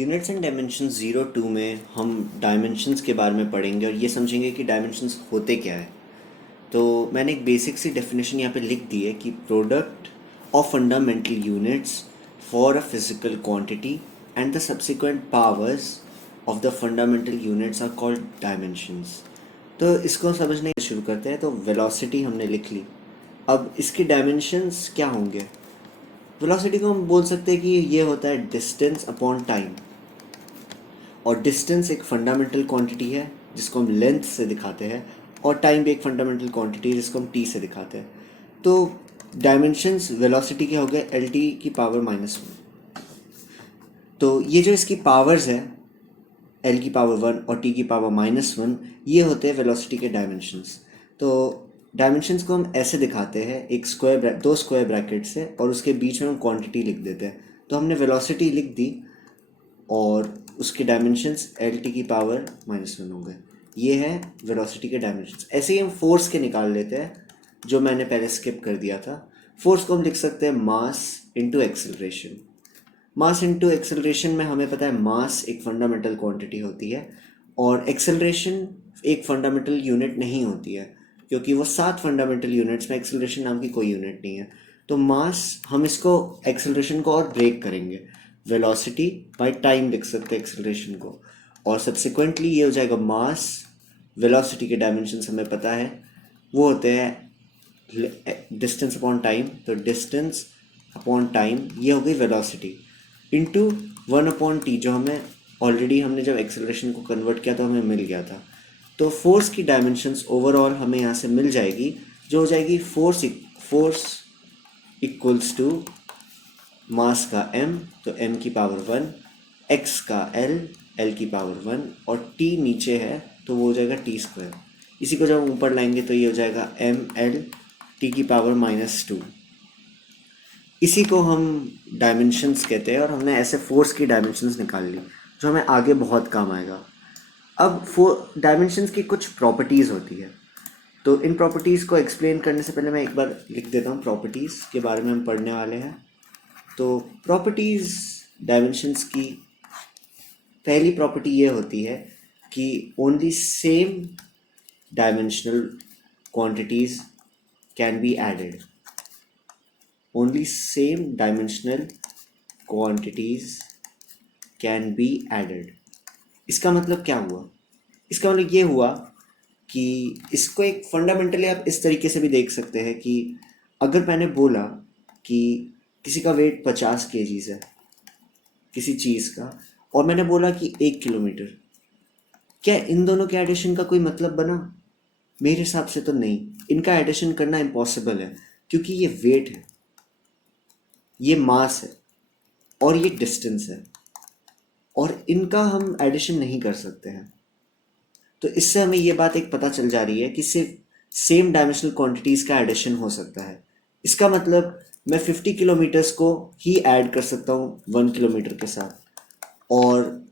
Units and dimensions 0-2 में हम dimensions के बारे में पढ़ेंगे और ये समझेंगे कि डायमेंशंस होते क्या है। तो मैंने एक बेसिक सी डेफिनेशन यहाँ पे लिख दी है कि product of fundamental units for a physical quantity and the subsequent powers of the fundamental units are called dimensions. तो इसको समझने शुरू करते हैं। तो वेलोसिटी हमने लिख ली। अब इसके डायमेंशंस क्या होंगे? वेलोसिटी को हम बोल सकते हैं कि ये होता है डिस्टेंस अपॉन टाइम, और डिस्टेंस एक फंडामेंटल क्वांटिटी है जिसको हम लेंथ से दिखाते हैं, और टाइम भी एक फंडामेंटल क्वांटिटी है जिसको हम टी से दिखाते हैं। तो डायमेंशंस वेलोसिटी के हो गए एल टी की पावर -1। तो ये जो इसकी पावर्स है एल की पावर 1 और टी की पावर -1, ये होते हैं वेलोसिटी के डायमेंशंस। तो डायमेंशंस को हम ऐसे दिखाते हैं, एक दो स्क्वायर ब्रैकेट से, और उसके बीच में हम क्वांटिटी लिख देते हैं। तो हमने वेलोसिटी लिख दी और उसके डायमेंशंस एल टी की पावर -1 हो गए। ये है वेलोसिटी के डायमेंशंस। ऐसे ही हम फोर्स के निकाल लेते हैं, जो मैंने पहले स्किप कर दिया था। फोर्स को हम लिख सकते हैं mass into acceleration. Mass into acceleration में हमें पता है मास एक फंडामेंटल क्वांटिटी होती है और एक्सेलरेशन एक फंडामेंटल यूनिट नहीं होती है, क्योंकि वो 7 फंडामेंटल यूनिट्स में एक्सेलरेशन नाम की कोई यूनिट नहीं है। तो मास, हम इसको एक्सेलरेशन को और ब्रेक करेंगे, वेलोसिटी बाय टाइम लिख सकते हैं एक्सेलरेशन को, और सब्सिक्वेंटली ये हो जाएगा मास। वेलोसिटी के डायमेंशन हमें पता है, वो होते हैं डिस्टेंस अपॉन टाइम। तो डिस्टेंस अपॉन टाइम ये हो गई वेलोसिटी, इंटू 1/t, जो हमें ऑलरेडी हमने जब एक्सेलरेशन को कन्वर्ट किया तो हमें मिल गया था। तो फोर्स की डायमेंशंस ओवरऑल हमें यहाँ से मिल जाएगी, जो हो जाएगी फोर्स इक्वल्स टू मास का m, तो m की पावर 1, x का l, l की पावर 1, और t नीचे है तो वो हो जाएगा t²। इसी को जब हम ऊपर लाएंगे तो ये हो जाएगा ml t की पावर -2। इसी को हम डायमेंशंस कहते हैं, और हमने ऐसे फोर्स की डायमेंशंस निकाल ली जो हमें आगे बहुत काम आएगा। अब डायमेंशंस की कुछ प्रॉपर्टीज़ होती है, तो इन प्रॉपर्टीज़ को एक्सप्लेन करने से पहले मैं एक बार लिख देता हूँ प्रॉपर्टीज़ के बारे में हम पढ़ने वाले हैं। तो प्रॉपर्टीज़ डायमेंशंस की पहली प्रॉपर्टी ये होती है कि only same dimensional quantities can be added. Only same dimensional quantities can be added. इसका मतलब क्या हुआ? इसका मतलब ये हुआ कि इसको एक फंडामेंटली आप इस तरीके से भी देख सकते हैं कि अगर मैंने बोला कि किसी का वेट 50 kgs है, किसी चीज़ का, और मैंने बोला कि 1 किलोमीटर, क्या इन दोनों के एडिशन का कोई मतलब बना? मेरे हिसाब से तो नहीं। इनका एडिशन करना इम्पॉसिबल है, क्योंकि ये वेट है, ये मास है, और ये डिस्टेंस है, और इनका हम एडिशन नहीं कर सकते हैं। तो इससे हमें ये बात एक पता चल जा रही है कि सिर्फ सेम डायमेंशनल क्वांटिटीज़ का एडिशन हो सकता है। इसका मतलब मैं 50 किलोमीटर्स को ही ऐड कर सकता हूँ 1 किलोमीटर के साथ, और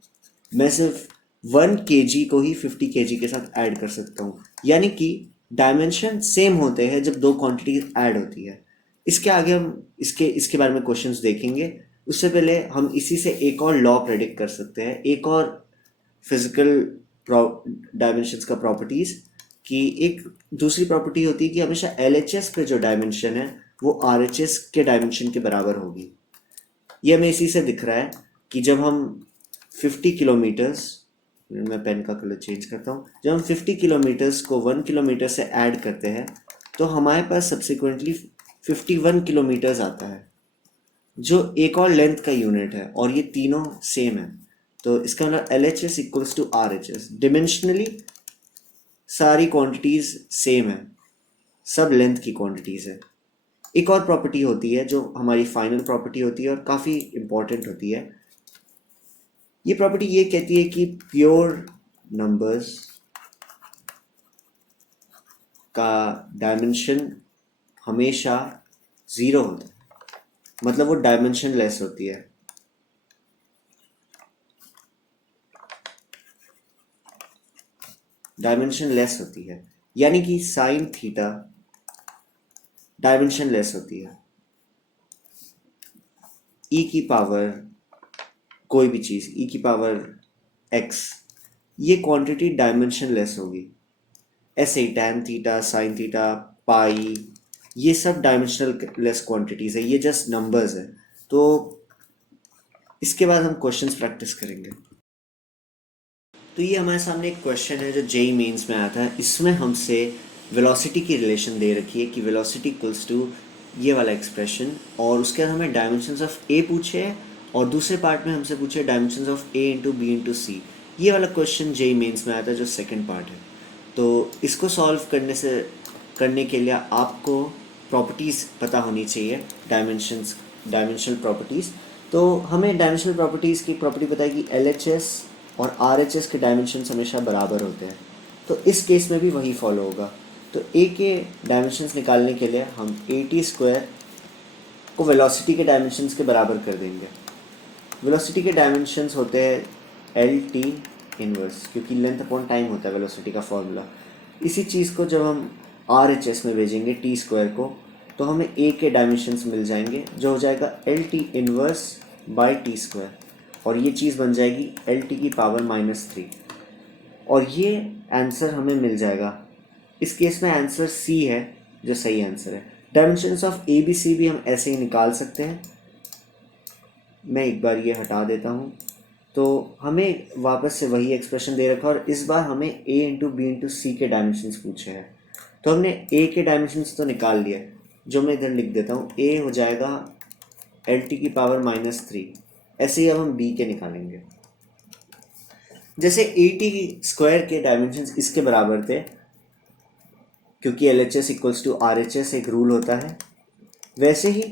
मैं सिर्फ 1 kg को ही 50 kg के साथ ऐड कर सकता हूँ। यानी कि डायमेंशन सेम होते हैं जब दो क्वांटिटीज ऐड होती है। इसके आगे हम इसके बारे में क्वेश्चंस देखेंगे। उससे पहले हम इसी से एक और लॉ प्रेडिक्ट कर सकते हैं, एक और फिजिकल डायमेंशंस का प्रॉपर्टीज़, कि एक दूसरी प्रॉपर्टी होती है कि हमेशा LHS पे जो डायमेंशन है वो RHS के डायमेंशन के बराबर होगी। ये हमें इसी से दिख रहा है कि जब हम 50 किलोमीटर्स, मैं पेन का कलर चेंज करता हूँ, जब हम 50 किलोमीटर्स को 1 किलोमीटर से ऐड करते हैं तो हमारे पास सब्सिक्वेंटली 51 किलोमीटर्स आता है, जो एक और लेंथ का यूनिट है, और ये तीनों सेम है। तो इसका मतलब LHS इक्वल्स टू RHS। डिमेंशनली सारी क्वांटिटीज़ सेम है, सब लेंथ की क्वांटिटीज़ है। एक और प्रॉपर्टी होती है जो हमारी फाइनल प्रॉपर्टी होती है और काफ़ी इम्पॉर्टेंट होती है। ये प्रॉपर्टी ये कहती है कि प्योर नंबर्स का डायमेंशन हमेशा 0 होता है, मतलब वो डायमेंशन लेस होती है। डायमेंशन लेस होती है, यानी कि साइन थीटा डायमेंशन लेस होती है। ई की पावर कोई भी चीज़ ई की पावर एक्स, ये क्वांटिटी डायमेंशनलेस होगी। ऐसे ही टैन थीटा, साइन थीटा, पाई, ये सब डायमेंशनल लेस क्वांटिटीज़ है, ये जस्ट नंबर्स है। तो इसके बाद हम क्वेश्चंस प्रैक्टिस करेंगे। तो ये हमारे सामने एक क्वेश्चन है जो जेई मेंस में आया था। इसमें हमसे वेलोसिटी की रिलेशन दे रखी है कि वेलोसिटी इक्वल्स टू ये वाला एक्सप्रेशन, और उसके बाद हमें डायमेंशंस ऑफ ए पूछे है, और दूसरे पार्ट में हमसे पूछे dimensions of A into B into C. ये वाला क्वेश्चन जेई मेंस में आया था जो सेकंड पार्ट है। तो इसको सॉल्व करने के लिए आपको प्रॉपर्टीज़ पता होनी चाहिए, डायमेंशनल प्रॉपर्टीज़। तो हमें डायमेंशनल प्रॉपर्टीज़ की प्रॉपर्टी बताएगी LHS और RHS के डायमेंशंस हमेशा बराबर होते हैं। तो इस केस में भी वही फॉलो होगा। तो ए के डायमेंशंस निकालने के लिए हम AT² को वेलोसिटी के डायमेंशंस के बराबर कर देंगे। वेलोसिटी के डायमेंशंस होते हैं LT इनवर्स, क्योंकि लेंथ अपॉन टाइम होता है वेलोसिटी का फॉर्मूला। इसी चीज़ को जब हम RHS में भेजेंगे T² को, तो हमें ए के डायमेंशंस मिल जाएंगे, जो हो जाएगा LT इनवर्स बाई T², और ये चीज़ बन जाएगी LT की पावर -3, और ये आंसर हमें मिल जाएगा। इस केस में आंसर C है जो सही आंसर है। डायमेंशंस ऑफ ABC भी हम ऐसे ही निकाल सकते हैं। मैं एक बार ये हटा देता हूँ। तो हमें वापस से वही एक्सप्रेशन दे रखा, और इस बार हमें A इंटू बी इंटू सी के डायमेंशंस पूछे हैं। तो हमने A के डायमेंशंस तो निकाल लिए, जो मैं इधर लिख देता हूँ। A हो जाएगा LT की पावर -3। ऐसे ही अब हम B के निकालेंगे। जैसे AT² के डायमेंशंस इसके बराबर थे, क्योंकि LHS इक्वल्स टू RHS एक रूल होता है, वैसे ही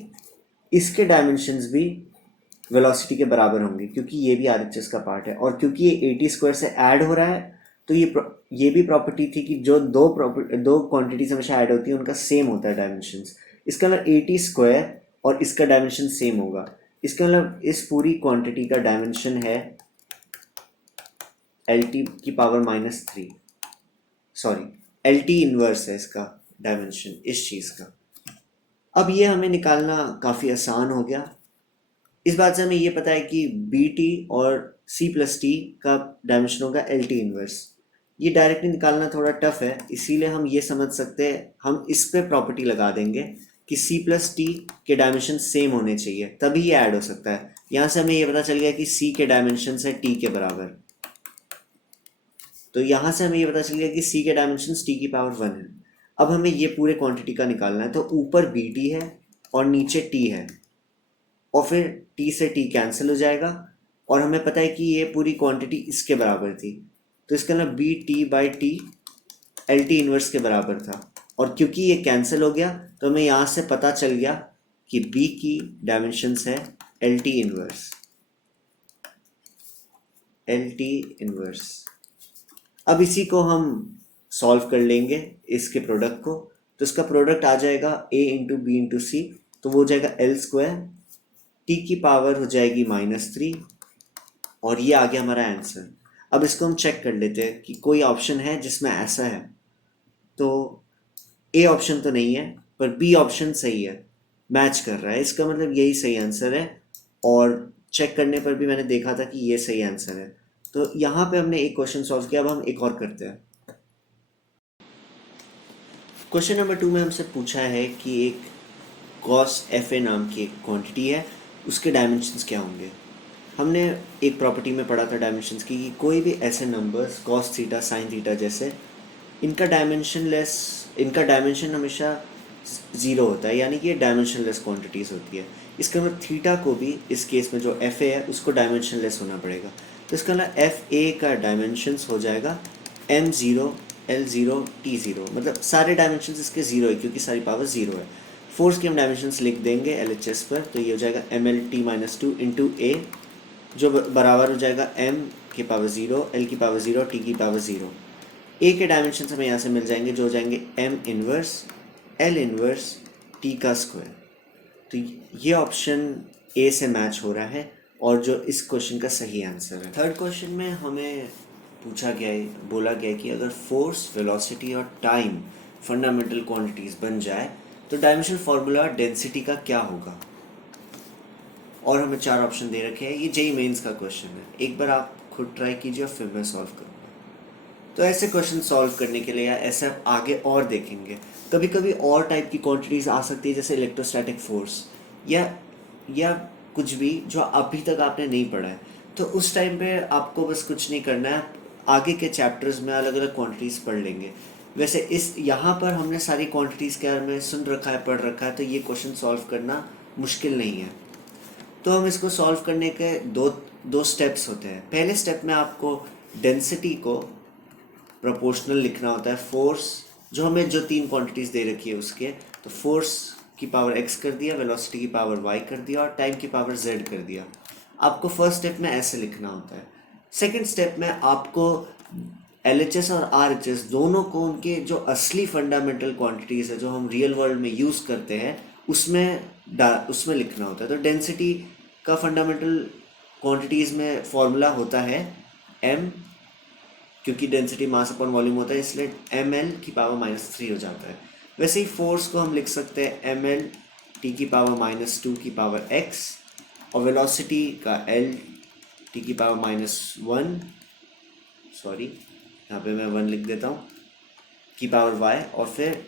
इसके डायमेंशंस भी वेलोसिटी के बराबर होंगे, क्योंकि ये भी RHS का पार्ट है। और क्योंकि ये AT² से ऐड हो रहा है, तो ये भी प्रॉपर्टी थी कि जो दो क्वांटिटीज हमेशा ऐड होती है उनका सेम होता है डायमेंशंस। इसका मतलब AT² और इसका डायमेंशन सेम होगा। इसका मतलब इस पूरी क्वांटिटी का डायमेंशन है LT की पावर -3, सॉरी LT इनवर्स है इसका डायमेंशन, इस चीज़ का। अब ये हमें निकालना काफ़ी आसान हो गया। इस बात से हमें ये पता है कि BT और C+T का डायमेंशन होगा LT इनवर्स। ये डायरेक्टली निकालना थोड़ा टफ है, इसीलिए हम ये समझ सकते हैं, हम इस पे प्रॉपर्टी लगा देंगे कि C+T के डायमेंशन सेम होने चाहिए, तभी ये ऐड हो सकता है। यहाँ से हमें ये पता चल गया कि C के डायमेंशन है T के बराबर। तो यहाँ से हमें ये पता चल गया कि C के डायमेंशन T की पावर 1 है। अब हमें ये पूरे क्वांटिटी का निकालना है। तो ऊपर BT है और नीचे T है, और फिर T से T कैंसिल हो जाएगा, और हमें पता है कि ये पूरी क्वांटिटी इसके बराबर थी। तो इसका मतलब BT/T LT इनवर्स के बराबर था, और क्योंकि ये कैंसिल हो गया तो हमें यहाँ से पता चल गया कि B की डायमेंशंस है LT इनवर्स। अब इसी को हम सॉल्व कर लेंगे, इसके प्रोडक्ट को। तो इसका प्रोडक्ट आ जाएगा A इंटू बी इंटू सी, तो वो हो जाएगा L², T की पावर हो जाएगी -3, और ये आ गया हमारा आंसर। अब इसको हम चेक कर लेते हैं कि कोई ऑप्शन है जिसमें ऐसा है। तो A ऑप्शन तो नहीं है, पर B ऑप्शन सही है, मैच कर रहा है, इसका मतलब यही सही आंसर है। और चेक करने पर भी मैंने देखा था कि ये सही आंसर है। तो यहाँ पे हमने एक क्वेश्चन सॉल्व किया। अब हम एक और करते हैं। क्वेश्चन नंबर 2 में हमसे पूछा है कि एक cos FA नाम की एक क्वांटिटी है, उसके डायमेंशंस क्या होंगे। हमने एक प्रॉपर्टी में पढ़ा था डायमेंशंस की, कि कोई भी ऐसे numbers cos theta, sin theta जैसे, इनका डायमेंशन हमेशा 0 होता है, यानी कि ये डायमेंशनलेस क्वांटिटीज़ होती है। इसका मतलब थीटा को भी इस केस में जो FA है उसको डायमेंशनलेस होना पड़ेगा। तो इसका मतलब FA का डायमेंशंस हो जाएगा M0 L0 T0, मतलब सारे डायमेंशंस इसके 0 है, क्योंकि सारी पावर 0 है। फोर्स के हम डायमेंशंस लिख देंगे LHS पर, तो ये हो जाएगा MLT-2 इंटू A, जो बराबर हो जाएगा M की पावर 0, L की पावर 0, T की पावर 0। A के डायमेंशंस हमें यहाँ से मिल जाएंगे, जो हो जाएंगे M inverse L inverse T का स्क्वायर। तो ये ऑप्शन A से मैच हो रहा है, और जो इस क्वेश्चन का सही आंसर है। थर्ड क्वेश्चन में हमें बोला गया कि अगर फोर्स, वेलोसिटी और टाइम फंडामेंटल क्वांटिटीज़ बन जाए तो डायमेंशनल फार्मूला डेंसिटी का क्या होगा। और हमें 4 ऑप्शन दे रखे हैं। ये जेईई मेंस का क्वेश्चन है, एक बार आप खुद ट्राई कीजिए और फिर मैं सॉल्व करूँगा। तो ऐसे क्वेश्चन सॉल्व करने के लिए या ऐसे आप आगे और देखेंगे, कभी कभी और टाइप की क्वांटिटीज़ आ सकती है, जैसे इलेक्ट्रोस्टैटिक फोर्स या कुछ भी जो अभी तक आपने नहीं पढ़ा है। तो उस टाइम पे आपको बस कुछ नहीं करना है, आगे के चैप्टर्स में अलग अलग क्वांटिटीज़ पढ़ लेंगे। वैसे इस यहाँ पर हमने सारी क्वांटिटीज़ के बारे में सुन रखा है, पढ़ रखा है, तो ये क्वेश्चन सॉल्व करना मुश्किल नहीं है। तो हम इसको सॉल्व करने के दो दो स्टेप्स होते हैं। पहले स्टेप में आपको डेंसिटी को प्रोपोर्शनल लिखना होता है फोर्स, जो हमें जो 3 क्वांटिटीज़ दे रखी है उसके। तो फोर्स की पावर x कर दिया, वेलोसिटी की पावर y कर दिया और टाइम की पावर z कर दिया। आपको फर्स्ट स्टेप में ऐसे लिखना होता है। सेकंड स्टेप में आपको LHS और RHS दोनों को उनके जो असली फंडामेंटल क्वांटिटीज़ है जो हम रियल वर्ल्ड में यूज़ करते हैं उसमें लिखना होता है। तो डेंसिटी का फंडामेंटल क्वांटिटीज़ में फॉर्मूला होता है m, क्योंकि डेंसिटी मास अपॉन वॉल्यूम होता है इसलिए ml⁻³ हो जाता है। वैसे ही फोर्स को हम लिख सकते हैं ml⁻²⁻x और वेलोसिटी का L⁻⁻1, सॉरी यहाँ पे मैं 1 लिख देता हूँ, की पावर y, और फिर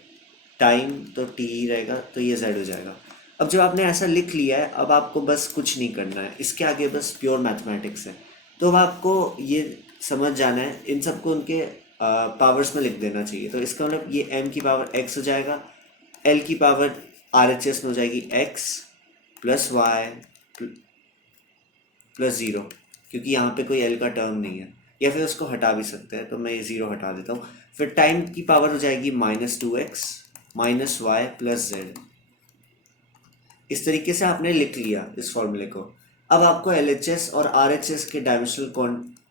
टाइम तो t ही रहेगा, तो ये z हो जाएगा। अब जब आपने ऐसा लिख लिया है, अब आपको बस कुछ नहीं करना है, इसके आगे बस प्योर मैथमेटिक्स है। तो अब आपको ये समझ जाना है, इन सबको उनके पावर्स में लिख देना चाहिए। तो इसका मतलब ये m की पावर x हो जाएगा, l की पावर RHS में हो जाएगी x प्लस y प्लस 0, क्योंकि यहाँ पे कोई l का टर्म नहीं है, या फिर उसको हटा भी सकते हैं, तो मैं ये 0 हटा देता हूँ। फिर टाइम की पावर हो जाएगी -2x minus Y plus Z. इस तरीके से आपने लिख लिया इस फॉर्मूले को। अब आपको LHS और RHS के डायमेंशनल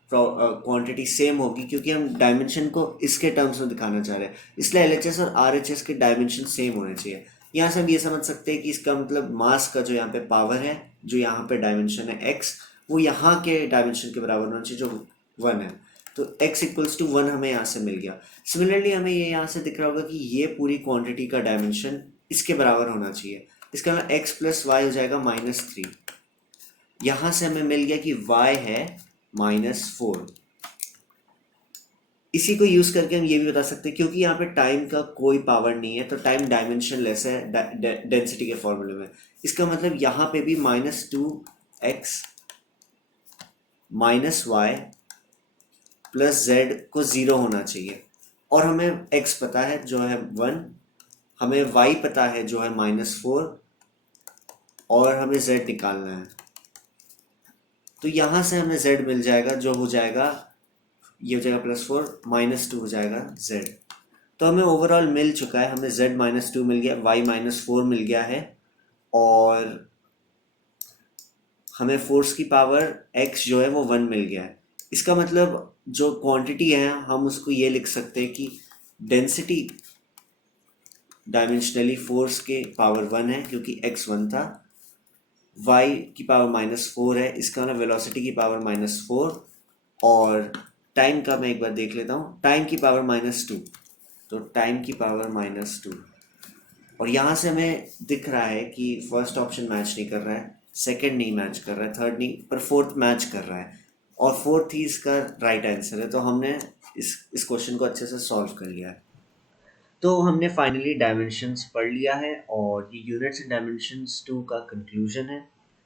क्वांटिटी सेम होगी, क्योंकि हम डायमेंशन को इसके टर्म्स में दिखाना चाह रहे हैं, इसलिए LHS और RHS के डायमेंशन सेम होने चाहिए। यहाँ से हम ये समझ सकते हैं कि इसका मतलब मास का जो यहाँ पे पावर है, जो यहाँ पे डायमेंशन है x, वो यहाँ के डायमेंशन के बराबर होना चाहिए जो 1 है। तो x इक्वल्स टू 1 हमें यहाँ से मिल गया। सिमिलरली हमें ये यहाँ से दिख रहा होगा कि ये पूरी क्वांटिटी का डायमेंशन इसके बराबर होना चाहिए। इसका मतलब x प्लस वाई हो जाएगा -3। यहाँ से हमें मिल गया कि y है -4। इसी को यूज करके हम ये भी बता सकते हैं, क्योंकि यहाँ पे टाइम का कोई पावर नहीं है, तो टाइम डायमेंशन लेस है डेंसिटी के फॉर्मूले में। इसका मतलब यहाँ पे भी -2x -y प्लस z को 0 होना चाहिए। और हमें x पता है जो है 1, हमें y पता है जो है -4, और हमें z निकालना है। तो यहाँ से हमें z मिल जाएगा, जो हो जाएगा, ये हो जाएगा +4, -2 हो जाएगा z। तो हमें ओवरऑल मिल चुका है, हमें z -2 मिल गया, y -4 मिल गया है, और हमें फोर्स की पावर x जो है वो 1 मिल गया है। इसका मतलब जो क्वांटिटी है हम उसको ये लिख सकते हैं कि डेंसिटी डायमेंशनली फोर्स के पावर 1 है, क्योंकि x 1 था, y की पावर -4 है, इसका मतलब वेलोसिटी की पावर -4, और टाइम का मैं एक बार देख लेता हूँ, टाइम की पावर -2, तो टाइम की पावर -2। और यहाँ से हमें दिख रहा है कि फर्स्ट ऑप्शन मैच नहीं कर रहा है, सेकंड नहीं मैच कर रहा है, थर्ड नहीं, पर फोर्थ मैच कर रहा है, और फोर्थ ही इसका राइट आंसर है। तो हमने इस क्वेश्चन को अच्छे से सॉल्व कर लिया है। तो हमने फाइनली डायमेंशंस पढ़ लिया है, और ये यूनिट्स एंड डायमेंशंस 2 का कंक्लूजन है।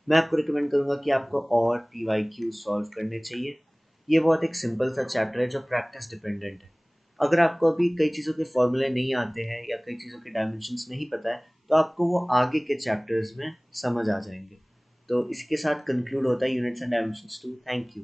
मैं आपको रिकमेंड करूँगा कि आपको और TYQ सॉल्व करने चाहिए। ये बहुत एक सिंपल सा चैप्टर है जो प्रैक्टिस डिपेंडेंट है। अगर आपको अभी कई चीज़ों के फॉर्मूले नहीं आते हैं या कई चीज़ों के डायमेंशंस नहीं पता है, तो आपको वो आगे के चैप्टर्स में समझ आ जाएंगे। तो इसके साथ कंक्लूड होता है units and dimensions 2। Thank you.